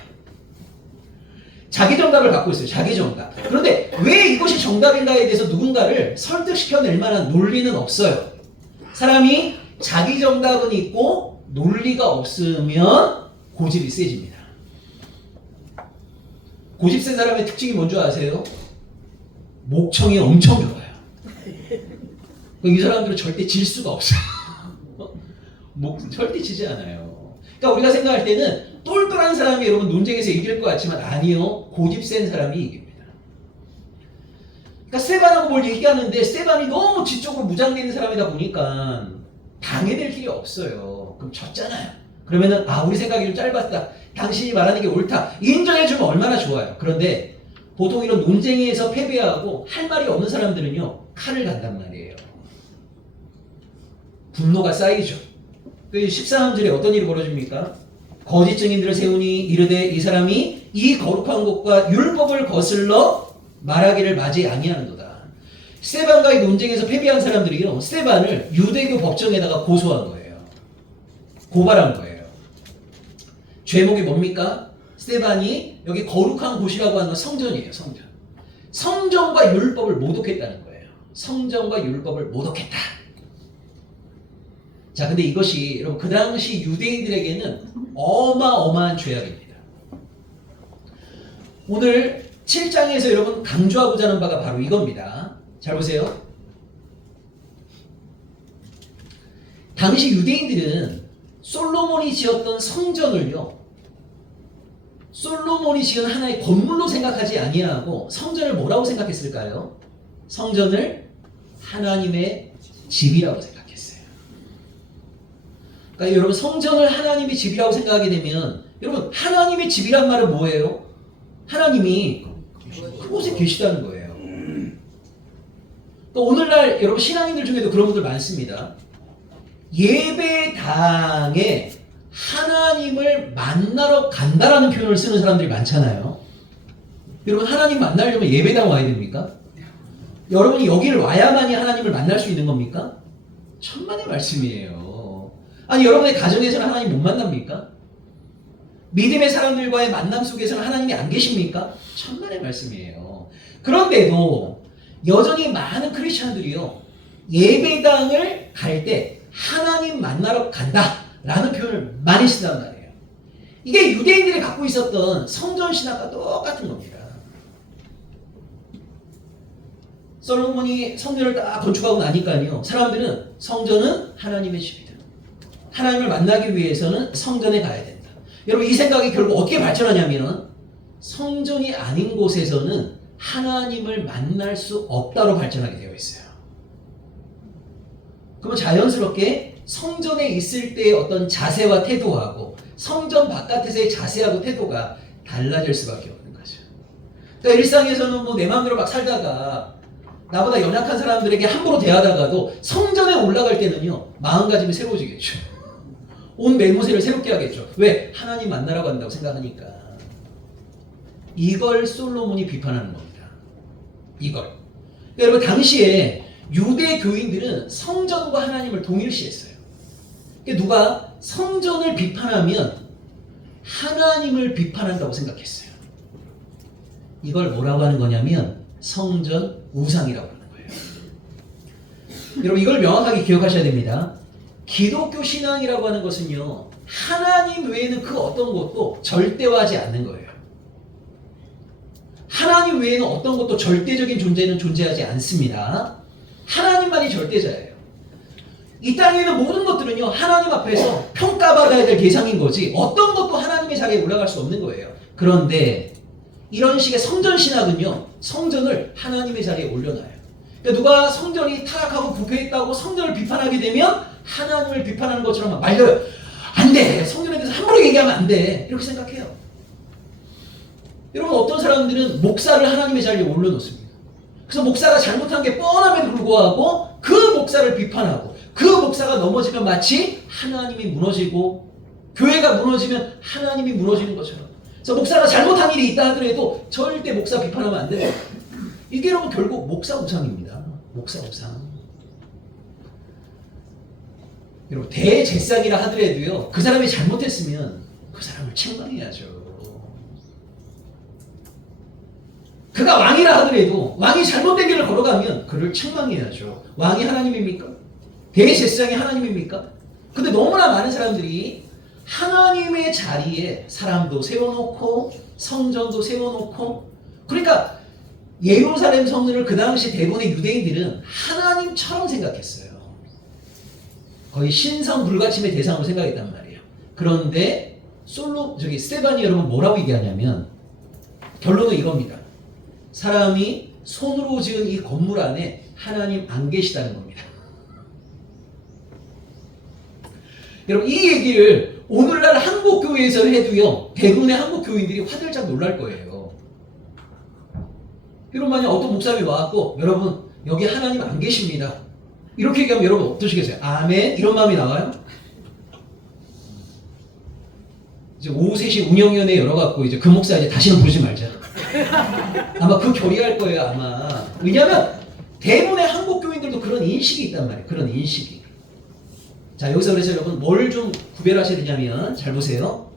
자기 정답을 갖고 있어요. 자기 정답. 그런데 왜 이것이 정답인가에 대해서 누군가를 설득시켜낼 만한 논리는 없어요. 사람이 자기 정답은 있고 논리가 없으면 고집이 세집니다. 고집 센 사람의 특징이 뭔지 아세요? 목청이 엄청 좋아요. 이 사람들은 절대 질 수가 없어요. 절대 지지 않아요. 그러니까 우리가 생각할 때는 똘똘한 사람이 여러분 논쟁에서 이길 것 같지만 아니요. 고집 센 사람이 이깁니다. 그러니까 스테반하고 뭘 얘기하는데 스테반이 너무 지적으로 무장되어 있는 사람이다 보니까 당해낼 길이 없어요. 그럼 졌잖아요. 그러면은 우리 생각이 좀 짧았다. 당신이 말하는 게 옳다. 인정해주면 얼마나 좋아요. 그런데 보통 이런 논쟁에서 패배하고 할 말이 없는 사람들은요. 칼을 간단 말이에요. 분노가 쌓이죠. 13절에 어떤 일이 벌어집니까? 거짓 증인들을 세우니 이르되 이 사람이 이 거룩한 것과 율법을 거슬러 말하기를 맞이 아니하는도다. 스테반과의 논쟁에서 패배한 사람들이요. 스테반을 유대교 법정에다가 고소한 거예요. 고발한 거예요. 죄목이 뭡니까? 스테반이 여기 거룩한 곳이라고 하는 건 성전이에요. 성전. 성전과 율법을 모독했다는 거예요. 성전과 율법을 모독했다. 자, 근데 이것이 여러분 그 당시 유대인들에게는 어마어마한 죄악입니다. 오늘 7장에서 여러분 강조하고자 하는 바가 바로 이겁니다. 잘 보세요. 당시 유대인들은 솔로몬이 지었던 성전을요. 솔로몬이 지은 하나의 건물로 생각하지 아니하고 성전을 뭐라고 생각했을까요? 성전을 하나님의 집이라고 생각했어요. 그러니까 여러분 성전을 하나님의 집이라고 생각하게 되면 여러분 하나님의 집이란 말은 뭐예요? 하나님이 그곳에 계시다는 거예요. 또 오늘날 여러분 신앙인들 중에도 그런 분들 많습니다. 예배당에 하나님을 만나러 간다라는 표현을 쓰는 사람들이 많잖아요. 여러분 하나님 만나려면 예배당 와야 됩니까? 여러분이 여기를 와야만이 하나님을 만날 수 있는 겁니까? 천만의 말씀이에요. 아니 여러분의 가정에서는 하나님 못 만납니까? 믿음의 사람들과의 만남 속에서는 하나님이 안 계십니까? 천만의 말씀이에요. 그런데도 여전히 많은 크리스찬들이요. 예배당을 갈 때 하나님 만나러 간다라는 표현을 많이 쓴단 말이에요. 이게 유대인들이 갖고 있었던 성전 신학과 똑같은 겁니다. 솔로몬이 성전을 딱 건축하고 나니까요. 사람들은 성전은 하나님의 집이다. 하나님을 만나기 위해서는 성전에 가야 된다. 여러분 이 생각이 결국 어떻게 발전하냐면 성전이 아닌 곳에서는 하나님을 만날 수 없다로 발전하게 되어 있어요. 그러면 자연스럽게 성전에 있을 때의 어떤 자세와 태도하고 성전 바깥에서의 자세하고 태도가 달라질 수밖에 없는 거죠. 그러니까 일상에서는 뭐 내 마음대로 막 살다가 나보다 연약한 사람들에게 함부로 대하다가도 성전에 올라갈 때는요. 마음가짐이 새로워지겠죠. 온 매무새를 새롭게 하겠죠. 왜? 하나님 만나러 간다고 생각하니까. 이걸 솔로몬이 비판하는 겁니다. 이걸. 그러니까 여러분 당시에 유대 교인들은 성전과 하나님을 동일시했어요. 그러니까 누가 성전을 비판하면 하나님을 비판한다고 생각했어요. 이걸 뭐라고 하는 거냐면 성전 우상이라고 하는 거예요. 여러분 이걸 명확하게 기억하셔야 됩니다. 기독교 신앙이라고 하는 것은요. 하나님 외에는 그 어떤 것도 절대화하지 않는 거예요. 하나님 외에는 어떤 것도 절대적인 존재는 존재하지 않습니다. 하나님만이 절대자예요. 이 땅에 있는 모든 것들은요, 하나님 앞에서 평가받아야 될 대상인 거지 어떤 것도 하나님의 자리에 올라갈 수 없는 거예요. 그런데 이런 식의 성전신학은요, 성전을 하나님의 자리에 올려놔요. 그러니까 누가 성전이 타락하고 부패했다고 성전을 비판하게 되면 하나님을 비판하는 것처럼 말려요. 안 돼. 성전에 대해서 함부로 얘기하면 안 돼. 이렇게 생각해요. 여러분, 어떤 사람들은 목사를 하나님의 자리에 올려놓습니다. 그래서 목사가 잘못한 게 뻔함에도 불구하고 그 목사를 비판하고 그 목사가 넘어지면 마치 하나님이 무너지고 교회가 무너지면 하나님이 무너지는 것처럼. 그래서 목사가 잘못한 일이 있다 하더라도 절대 목사 비판하면 안 돼요. 이게 여러분 결국 목사 우상입니다. 목사 우상. 여러분, 대제사기라 하더라도요, 그 사람이 잘못했으면 그 사람을 책망해야죠. 그가 왕이라 하더라도 왕이 잘못된 길을 걸어가면 그를 책망해야죠. 왕이 하나님입니까? 대제사장이 하나님입니까? 근데 너무나 많은 사람들이 하나님의 자리에 사람도 세워놓고 성전도 세워놓고, 그러니까 예루살렘 성전을 그 당시 대부분의 유대인들은 하나님처럼 생각했어요. 거의 신성 불가침의 대상으로 생각했단 말이에요. 그런데 스데반이 여러분 뭐라고 얘기하냐면, 결론은 이겁니다. 사람이 손으로 지은 이 건물 안에 하나님 안 계시다는 겁니다. 여러분, 이 얘기를 오늘날 한국교회에서 해도요, 대부분의 한국교인들이 화들짝 놀랄 거예요. 여러분, 만약 어떤 목사님이 와갖고 여러분 여기 하나님 안 계십니다, 이렇게 얘기하면 여러분 어떠시겠어요? 아멘? 이런 마음이 나와요? 이제 오후 3시 운영위원회 열어갖고 이제 그 목사 이제 다시는 부르지 말자. 아마 그 결의할 거예요, 아마. 왜냐면 대부분의 한국 교인들도 그런 인식이 있단 말이에요. 그런 인식이. 자, 여기서 그래서 여러분 뭘 좀 구별하셔야 되냐면, 잘 보세요.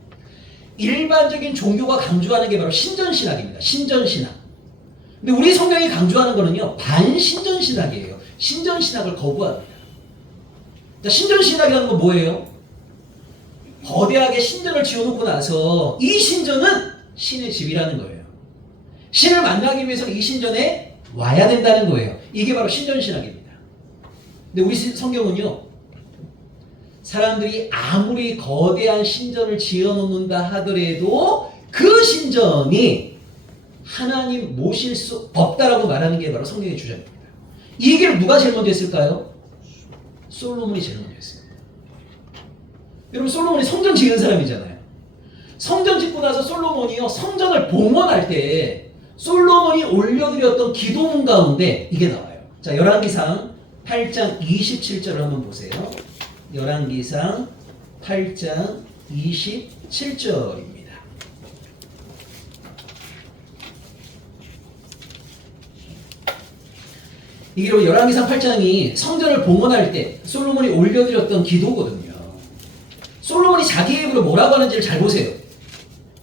일반적인 종교가 강조하는 게 바로 신전신학입니다. 신전신학. 근데 우리 성경이 강조하는 거는요, 반신전신학이에요. 신전신학을 거부합니다. 자, 신전신학이라는 건 뭐예요? 거대하게 신전을 지어놓고 나서 이 신전은 신의 집이라는 거예요. 신을 만나기 위해서 이 신전에 와야 된다는 거예요. 이게 바로 신전신학입니다. 근데 우리 성경은요, 사람들이 아무리 거대한 신전을 지어놓는다 하더라도 그 신전이 하나님 모실 수 없다라고 말하는 게 바로 성경의 주장입니다. 이 얘기를 누가 제일 먼저 했을까요? 솔로몬이 제일 먼저 했습니다. 여러분, 솔로몬이 성전 지은 사람이잖아요. 성전 짓고 나서 솔로몬이요, 성전을 봉헌할 때 솔로몬이 올려드렸던 기도문 가운데 이게 나와요. 자, 열왕기상 8장 27절을 한번 보세요. 열왕기상 8장 27절입니다. 이게 열왕기상 8장이 성전을 봉헌할 때 솔로몬이 올려드렸던 기도거든요. 솔로몬이 자기 입으로 뭐라고 하는지를 잘 보세요.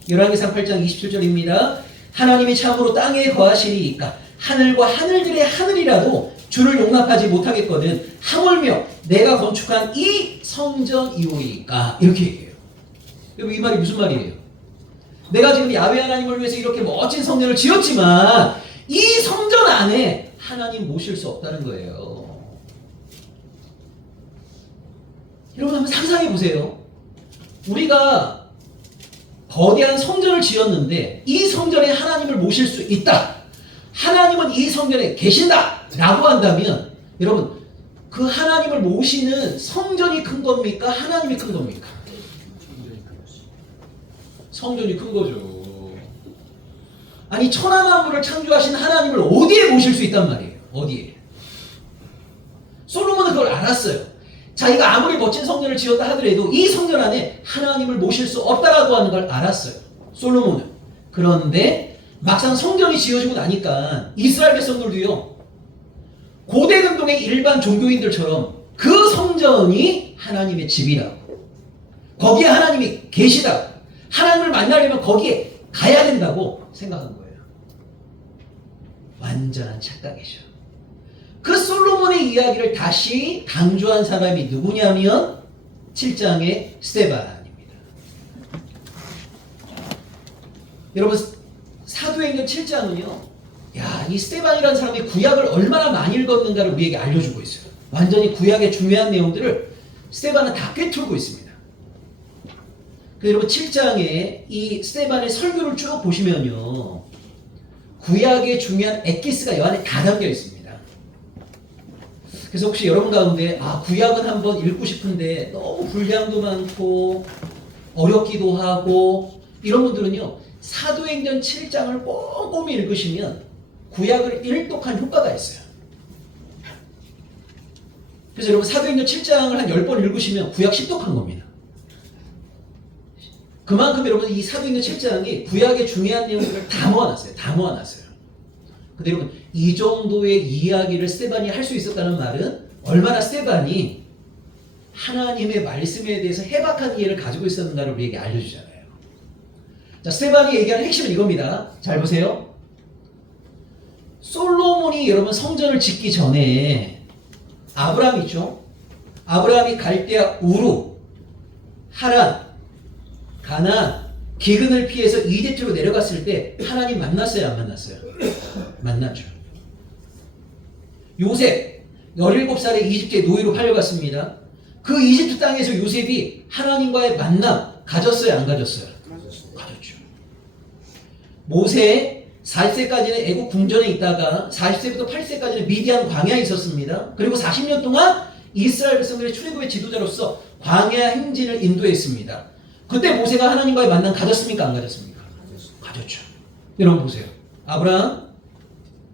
열왕기상 8장 27절입니다. 하나님이 참으로 땅에 거하시리이까 하늘과 하늘들의 하늘이라도 주를 용납하지 못하겠거든 하물며 내가 건축한 이 성전이오이까, 이렇게 얘기해요. 여러분, 이 말이 무슨 말이에요? 내가 지금 야훼 하나님을 위해서 이렇게 멋진 성전을 지었지만 이 성전 안에 하나님 모실 수 없다는 거예요. 여러분, 한번 상상해 보세요. 우리가 거대한 성전을 지었는데 이 성전에 하나님을 모실 수 있다, 하나님은 이 성전에 계신다 라고 한다면, 여러분, 그 하나님을 모시는 성전이 큰 겁니까? 하나님이 큰 겁니까? 성전이 큰 거죠. 아니, 천하 만물을 창조하신 하나님을 어디에 모실 수 있단 말이에요? 어디에? 솔로몬은 그걸 알았어요. 자기가 아무리 멋진 성전을 지었다 하더라도 이 성전 안에 하나님을 모실 수 없다라고 하는 걸 알았어요, 솔로몬은. 그런데 막상 성전이 지어지고 나니까 이스라엘 백성들도요, 고대 근동의 일반 종교인들처럼 그 성전이 하나님의 집이라고, 거기에 하나님이 계시다고, 하나님을 만나려면 거기에 가야 된다고 생각한 거예요. 완전한 착각이죠. 그 솔로몬의 이야기를 다시 강조한 사람이 누구냐면 7장의 스데반입니다. 여러분, 사도행전 사도행전 7장은요. 야, 이 스데반이라는 사람이 구약을 얼마나 많이 읽었는가를 우리에게 알려주고 있어요. 완전히 구약의 중요한 내용들을 스데반은 다 꿰뚫고 있습니다. 그래서 여러분 7장에 이 스데반의 설교를 쭉 보시면요. 구약의 중요한 엑기스가 이 안에 다 담겨 있습니다. 그래서 혹시 여러분 가운데 구약은 한번 읽고 싶은데 너무 분량도 많고 어렵기도 하고 이런 분들은요. 사도행전 7장을 꼼꼼히 읽으시면 구약을 일독한 효과가 있어요. 그래서 여러분 사도행전 7장을 한 10번 읽으시면 구약 10독한 겁니다. 그만큼 여러분 이 사도행전 7장이 구약의 중요한 내용들을 다 모아놨어요. 다 모아놨어요. 근데 여러분 이 정도의 이야기를 스데반이 할 수 있었다는 말은 얼마나 스데반이 하나님의 말씀에 대해서 해박한 이해를 가지고 있었는가를 우리에게 알려주잖아요. 자, 스데반이 얘기하는 핵심은 이겁니다. 잘 보세요. 솔로몬이 여러분 성전을 짓기 전에 아브라함 있죠? 아브라함이 갈대아 우루, 하란, 가나안, 기근을 피해서 이집트로 내려갔을 때 하나님 만났어요? 안 만났어요? 만났죠. 요셉 17살에 이집트에 노예로 팔려갔습니다. 그 이집트 땅에서 요셉이 하나님과의 만남 가졌어요? 안 가졌어요? 가졌죠. 모세 40세까지는 애국 궁전에 있다가 40세부터 80세까지는 미디안 광야에 있었습니다. 그리고 40년 동안 이스라엘 백성들의 출애굽의 지도자로서 광야 행진을 인도했습니다. 그때 모세가 하나님과의 만남 가졌습니까? 안 가졌습니까? 가졌죠. 여러분 보세요. 아브라함,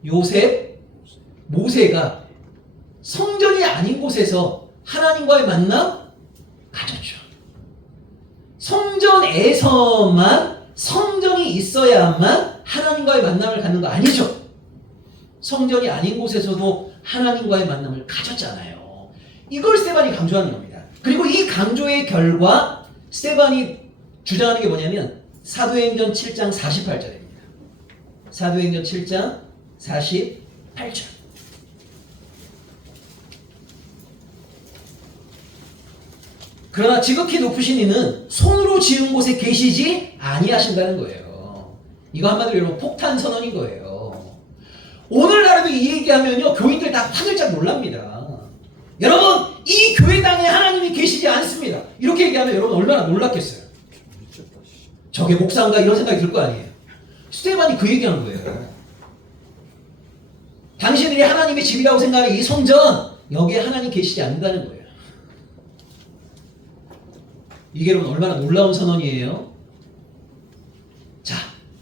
요셉, 모세가 성전이 아닌 곳에서 하나님과의 만남 가졌죠. 성전에서만 성전이 있어야만 하나님과의 만남을 갖는 거 아니죠. 성전이 아닌 곳에서도 하나님과의 만남을 가졌잖아요. 이걸 스데반이 강조하는 겁니다. 그리고 이 강조의 결과 스데반이 주장하는 게 뭐냐면 사도행전 7장 48절입니다. 사도행전 7장 48절. 그러나 지극히 높으신 이는 손으로 지은 곳에 계시지 아니하신다는 거예요. 이거 한마디로 여러분 폭탄 선언인 거예요. 오늘날에도 이 얘기하면요 교인들 다 화들짝 놀랍니다. 여러분 이 교회당에 하나님이 계시지 않습니다. 이렇게 얘기하면 여러분 얼마나 놀랐겠어요. 저게 목사인가 이런 생각이 들 거 아니에요. 스데반이 그 얘기한 거예요. 당신들이 하나님의 집이라고 생각하는 이 성전 여기에 하나님 계시지 않는다는 거예요. 이게 여러분 얼마나 놀라운 선언이에요. 자,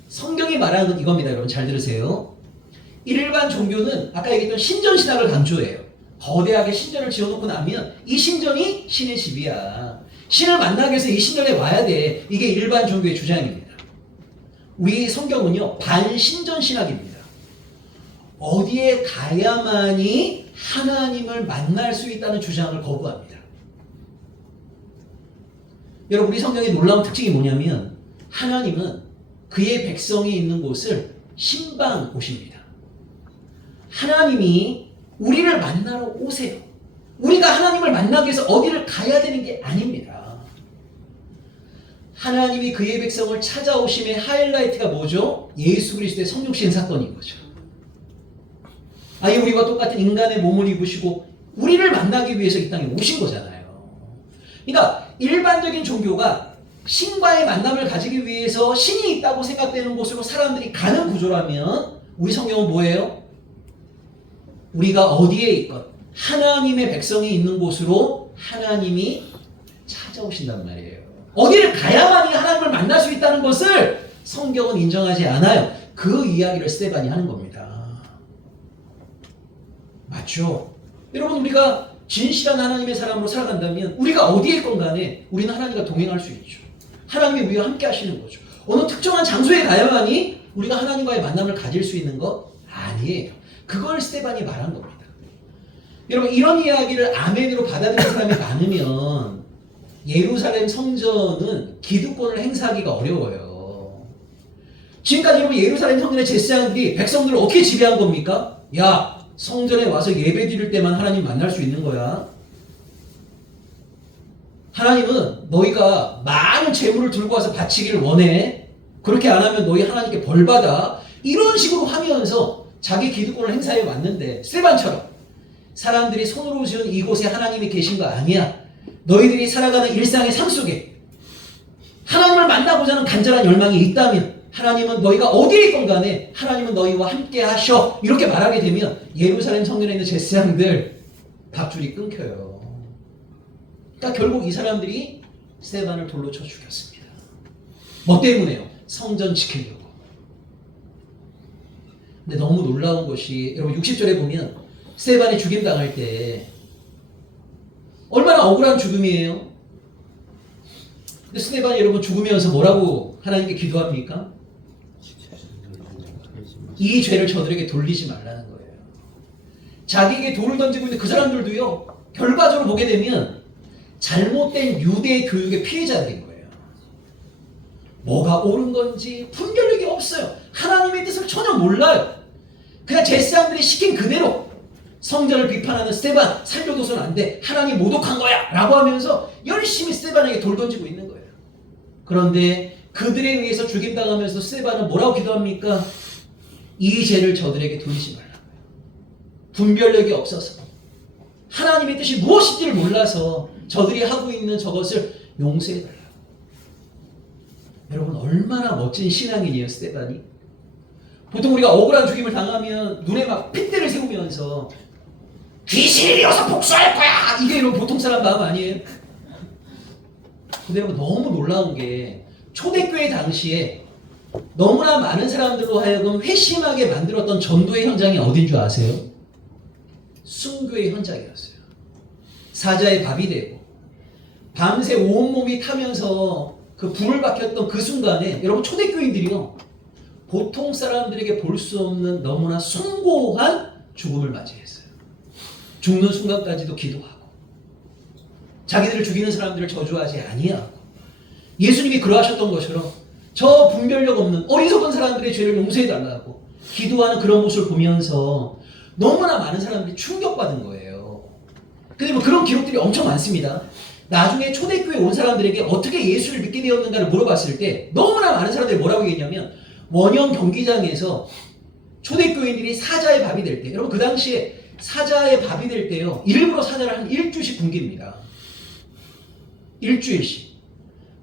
성경이 말하는 건 이겁니다. 여러분 잘 들으세요. 일반 종교는 아까 얘기했던 신전신학을 강조해요. 거대하게 신전을 지어놓고 나면 이 신전이 신의 집이야. 신을 만나기 위해서 이 신전에 와야 돼. 이게 일반 종교의 주장입니다. 우리 성경은요 반신전신학입니다. 어디에 가야만이 하나님을 만날 수 있다는 주장을 거부합니다. 여러분 우리 성경의 놀라운 특징이 뭐냐면 하나님은 그의 백성이 있는 곳을 신방 오십니다. 하나님이 우리를 만나러 오세요. 우리가 하나님을 만나기 위해서 어디를 가야 되는 게 아닙니다. 하나님이 그의 백성을 찾아오심의 하이라이트가 뭐죠? 예수 그리스도의 성육신 사건인 거죠. 아예 우리와 똑같은 인간의 몸을 입으시고 우리를 만나기 위해서 이 땅에 오신 거잖아요. 그러니까 일반적인 종교가 신과의 만남을 가지기 위해서 신이 있다고 생각되는 곳으로 사람들이 가는 구조라면 우리 성경은 뭐예요? 우리가 어디에 있건 하나님의 백성이 있는 곳으로 하나님이 찾아오신단 말이에요. 어디를 가야만이 하나님을 만날 수 있다는 것을 성경은 인정하지 않아요. 그 이야기를 스데반이 하는 겁니다. 맞죠? 여러분 우리가 진실한 하나님의 사람으로 살아간다면 우리가 어디에 있건 간에 우리는 하나님과 동행할 수 있죠. 하나님이 우리와 함께 하시는 거죠. 어느 특정한 장소에 가야만이 우리가 하나님과의 만남을 가질 수 있는 것 아니에요. 그걸 스데반이 말한 겁니다. 여러분 이런 이야기를 아멘으로 받아들이는 사람이 많으면 예루살렘 성전은 기득권을 행사하기가 어려워요. 지금까지 여러분 예루살렘 성전의 제사장들이 백성들을 어떻게 지배한 겁니까? 야 성전에 와서 예배 드릴 때만 하나님 만날 수 있는 거야. 하나님은 너희가 많은 재물을 들고 와서 바치기를 원해. 그렇게 안 하면 너희 하나님께 벌 받아. 이런 식으로 하면서 자기 기득권을 행사해 왔는데 스테반처럼 사람들이 손으로 지은 이곳에 하나님이 계신 거 아니야. 너희들이 살아가는 일상의 삶 속에 하나님을 만나고자 하는 간절한 열망이 있다면 하나님은 너희가 어디에 있건 간에 하나님은 너희와 함께 하셔. 이렇게 말하게 되면 예루살렘 성전에 있는 제사장들 밥줄이 끊겨요. 그러니까 결국 이 사람들이 스데반을 돌로 쳐 죽였습니다. 뭐 때문에요? 성전 지키려고. 근데 너무 놀라운 것이 여러분 60절에 보면 스데반이 죽임당할 때 얼마나 억울한 죽음이에요. 근데 스데반이 여러분 죽으면서 뭐라고 하나님께 기도합니까? 이 죄를 저들에게 돌리지 말라는 거예요. 자기에게 돌을 던지고 있는 그 사람들도요, 결과적으로 보게 되면 잘못된 유대 교육의 피해자들인 거예요. 뭐가 옳은 건지 분별력이 없어요. 하나님의 뜻을 전혀 몰라요. 그냥 제사장들이 시킨 그대로 성전을 비판하는 스데반, 살려둬서는 안 돼. 하나님 모독한 거야. 라고 하면서 열심히 스데반에게 돌 던지고 있는 거예요. 그런데 그들에 의해서 죽임당하면서 스데반은 뭐라고 기도합니까? 이 죄를 저들에게 돌리지 말라고요. 분별력이 없어서 하나님의 뜻이 무엇인지를 몰라서 저들이 하고 있는 저것을 용서해달라고. 여러분 얼마나 멋진 신앙인이에요 스데반이. 보통 우리가 억울한 죽임을 당하면 눈에 막 핏대를 세우면서 귀신이 되어서 복수할 거야. 이게 여러분 보통 사람 마음 아니에요? 근데 여러분 너무 놀라운 게 초대교회 당시에 너무나 많은 사람들로 하여금 회심하게 만들었던 전도의 현장이 어딘 줄 아세요? 순교의 현장이었어요. 사자의 밥이 되고 밤새 온몸이 타면서 그 불을 박혔던 그 순간에 여러분 초대교인들이요 보통 사람들에게 볼 수 없는 너무나 숭고한 죽음을 맞이했어요. 죽는 순간까지도 기도하고 자기들을 죽이는 사람들을 저주하지 아니하고 예수님이 그러하셨던 것처럼 저 분별력 없는 어리석은 사람들의 죄를 용서해달라고 기도하는 그런 모습을 보면서 너무나 많은 사람들이 충격받은 거예요. 근데 뭐 그런 기록들이 엄청 많습니다. 나중에 초대교회에 온 사람들에게 어떻게 예수를 믿게 되었는가를 물어봤을 때 너무나 많은 사람들이 뭐라고 얘기했냐면 원형 경기장에서 초대교인들이 사자의 밥이 될 때, 여러분 그 당시에 사자의 밥이 될 때요 일부러 사자를 한 일주일씩 굶깁니다. 일주일씩.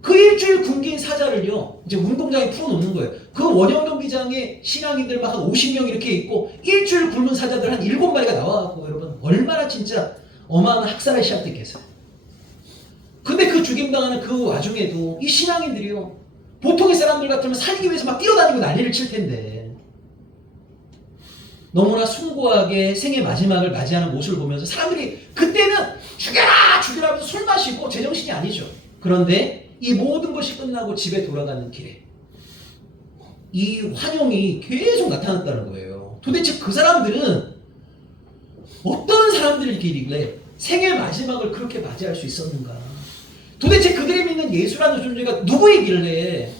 그 일주일 굶긴 사자를요 이제 운동장에 풀어놓는 거예요. 그 원형 경기장에 신앙인들 막 한 50명 이렇게 있고 일주일 굶은 사자들 한 7마리가 나와갖고 여러분 얼마나 진짜 어마어마한 학살의 시작됐겠어요. 근데 그 죽임당하는 그 와중에도 이 신앙인들이요 보통의 사람들 같으면 살기 위해서 막 뛰어다니고 난리를 칠 텐데 너무나 숭고하게 생의 마지막을 맞이하는 모습을 보면서 사람들이 그때는 죽여라 죽여라 하면서 술 마시고 제정신이 아니죠. 그런데 이 모든 것이 끝나고 집에 돌아가는 길에 이 환영이 계속 나타났다는 거예요. 도대체 그 사람들은 어떤 사람들이길래 생의 마지막을 그렇게 맞이할 수 있었는가? 도대체 그들이 믿는 예수라는 존재가 누구이길래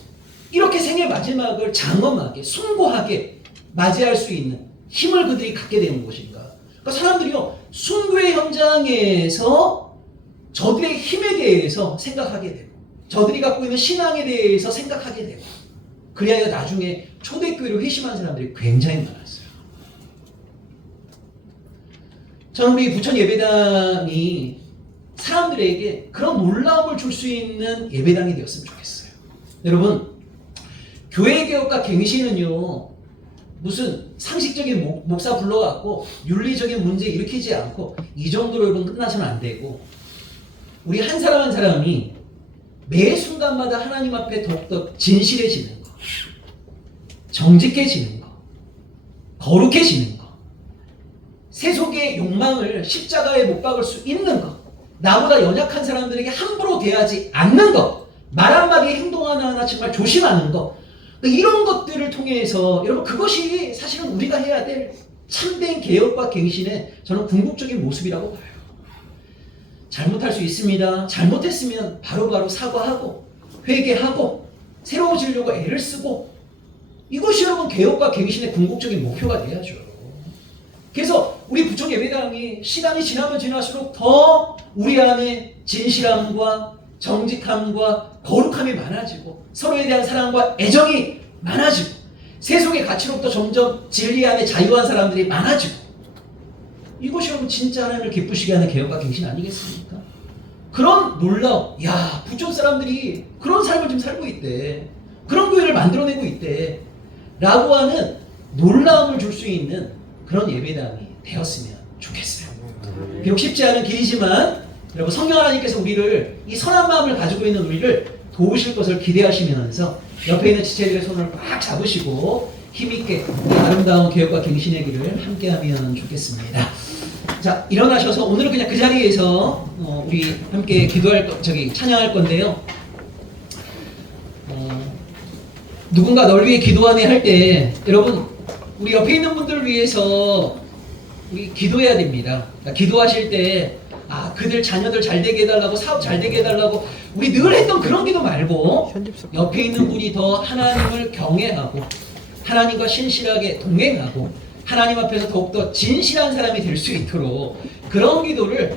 이렇게 생의 마지막을 장엄하게 숭고하게 맞이할 수 있는 힘을 그들이 갖게 되는 것인가? 그러니까 사람들이요 순교의 현장에서 저들의 힘에 대해서 생각하게 되고 저들이 갖고 있는 신앙에 대해서 생각하게 되고 그래야 나중에 초대교회로 회심한 사람들이 굉장히 많았어요. 저는 우리 부천 예배당이 사람들에게 그런 놀라움을 줄 수 있는 예배당이 되었으면 좋겠어요. 여러분 교회개혁과 갱신은요 무슨 상식적인 목사 불러갖고 윤리적인 문제 일으키지 않고 이 정도로 여러분 끝나서는 안 되고 우리 한 사람 한 사람이 매 순간마다 하나님 앞에 더욱더 진실해지는 거, 정직해지는 거, 거룩해지는 거, 세속의 욕망을 십자가에 못 박을 수 있는 거, 나보다 연약한 사람들에게 함부로 대하지 않는 것, 말 한마디에 행동 하나하나 정말 조심하는 것, 이런 것들을 통해서 여러분 그것이 사실은 우리가 해야 될 참된 개혁과 갱신의 저는 궁극적인 모습이라고 봐요. 잘못할 수 있습니다. 잘못했으면 바로바로 사과하고 회개하고 새로워지려고 애를 쓰고 이것이 여러분 개혁과 갱신의 궁극적인 목표가 돼야죠. 그래서 우리 부천 예배당이 시간이 지나면 지날수록 더 우리 안에 진실함과 정직함과 거룩함이 많아지고 서로에 대한 사랑과 애정이 많아지고 세속의 가치로부터 점점 진리 안에 자유한 사람들이 많아지고, 이것이 여러분 진짜 하나님을 기쁘시게 하는 개혁과 갱신 아니겠습니까? 그런 놀라움, 야, 부촌 사람들이 그런 삶을 지금 살고 있대, 그런 교회를 만들어내고 있대 라고 하는 놀라움을 줄 수 있는 그런 예배당이 되었으면 좋겠어요. 비록 쉽지 않은 길이지만 여러분, 성령 하나님께서 우리를, 이 선한 마음을 가지고 있는 우리를 도우실 것을 기대하시면서 옆에 있는 지체들의 손을 꽉 잡으시고 힘있게 아름다운 개혁과 갱신의 길을 함께하면 좋겠습니다. 자, 일어나셔서 오늘은 그냥 그 자리에서 우리 함께 찬양할 건데요. 누군가 널 위해 기도하네 할 때 여러분, 우리 옆에 있는 분들을 위해서 우리 기도해야 됩니다. 그러니까 기도하실 때 그들 자녀들 잘 되게 해달라고, 사업 잘 되게 해달라고 우리 늘 했던 그런 기도 말고, 옆에 있는 분이 더 하나님을 경외하고 하나님과 신실하게 동행하고 하나님 앞에서 더욱더 진실한 사람이 될 수 있도록 그런 기도를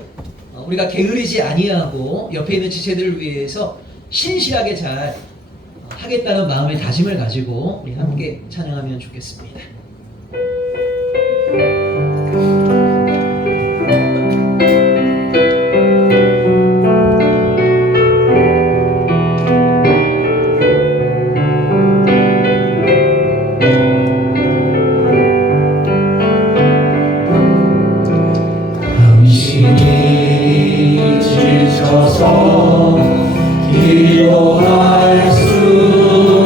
우리가 게으르지 아니하고 옆에 있는 지체들을 위해서 신실하게 잘 하겠다는 마음의 다짐을 가지고 우리 함께 찬양하면 좋겠습니다. 당신이 지쳐서 기도할 수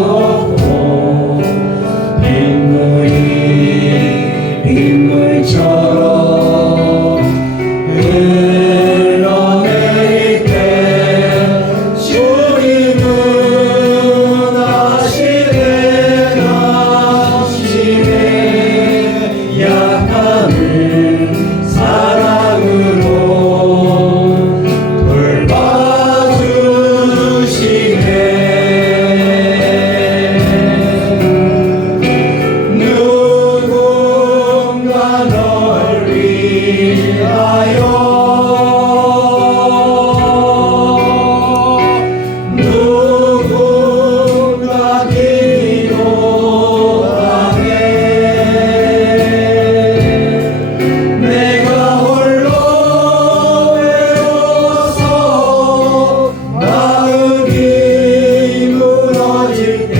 없고 빗물처럼 흘러내릴 때 주님은 아시네. 당신의 약함을 사랑으로 돌봐주시네. 누군가 널 위하여, 누군가 기도하네. 내가 홀로 외로워서 마음이 무너질 때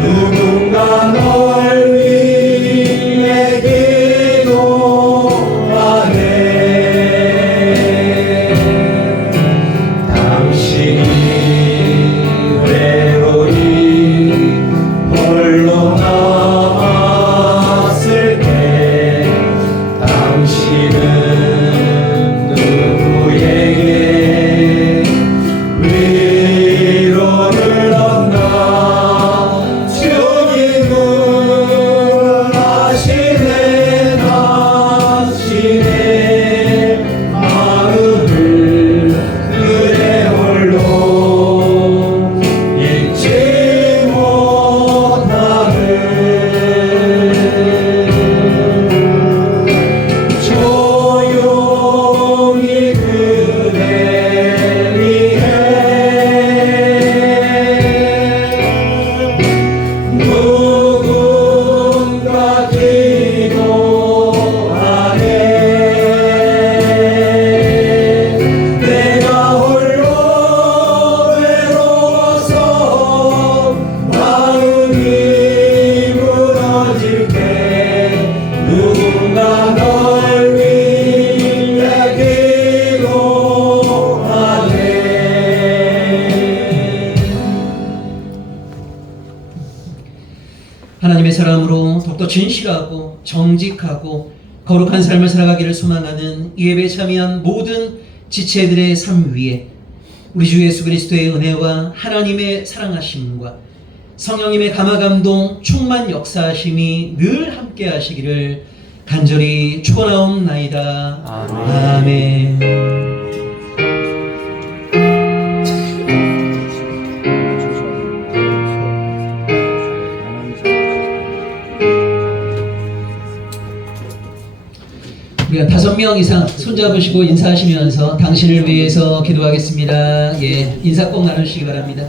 누군가 널 위해 기도하네. 당신이 외로이 홀로 남았을 때 당신은 누구에게 위로를 얻나. 주님은 아시네. 당신의 마음을 그대 홀로 잊지 못하네. 조용히 그대 위해 누군가 기도하네. 내가 홀로 외로워서 마음이 무너질 때 누군가 널 위해 기도하네. 하나님의 사람으로 더욱더 진실하고 정직하고 거룩한 삶을 살아가기를 소망하는 이 예배에 참여한 모든 지체들의 삶 위에 우리 주 예수 그리스도의 은혜와 하나님의 사랑하심과 성령님의 감화감동 충만 역사하심이 늘 함께 하시기를 간절히 축원하옵나이다. 아멘. 우리가 5명 이상 손잡으시고 인사하시면서 당신을 위해서 기도하겠습니다. 예, 인사 꼭 나누시기 바랍니다.